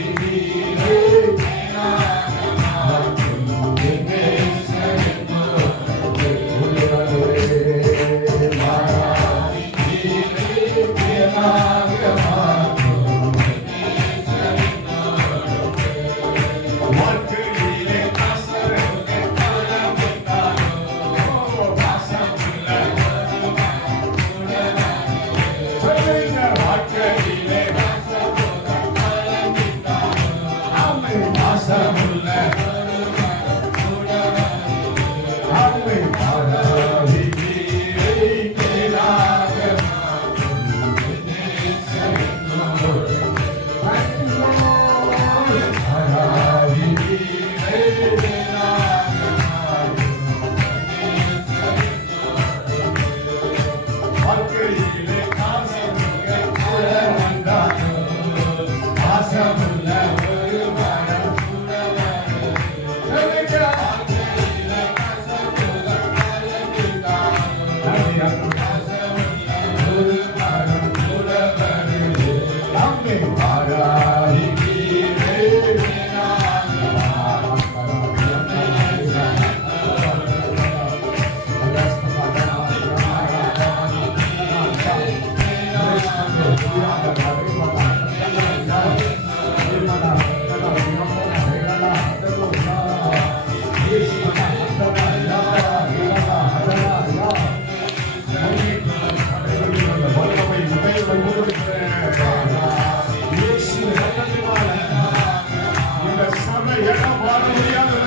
You. Alhamdulillah. Hallelujah.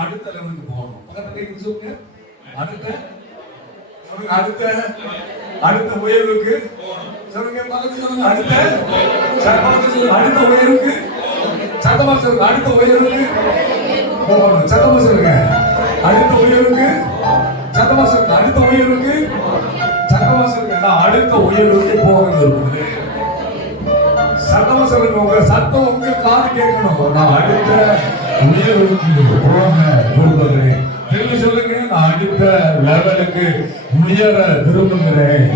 அடுத்த லெவலுக்கு போகணும். பக்கத்துல சொல்லுங்க அடுத்த அடுத்த அடுத்த உயர்வுக்கு சொல்லுங்க பக்கத்து சொல்லுங்க அடுத்த சத்தமா சொல்லுங்க அடுத்த உயர்வுக்கு சத்தமா சொல்லுங்க அடுத்த உயர்வுக்கு போகணும் சத்தமா சொல்லுங்க அடுத்த உயர்வுக்கு சத்தமா சொல்லுங்க அடுத்த உயர்வுக்கு சத்தமா சொல்லுங்க நான் அடுத்த உயர்வுக்கு போகிறது சத்தமா சொல்லுங்க உங்க சத்தம் உங்க காது கேட்கணும். நான் அடுத்த உயர்வுக்கு போக விரும்புகிறேன் திரும்பி சொல்லுங்க. நான் உயர விரும்புகிறேன்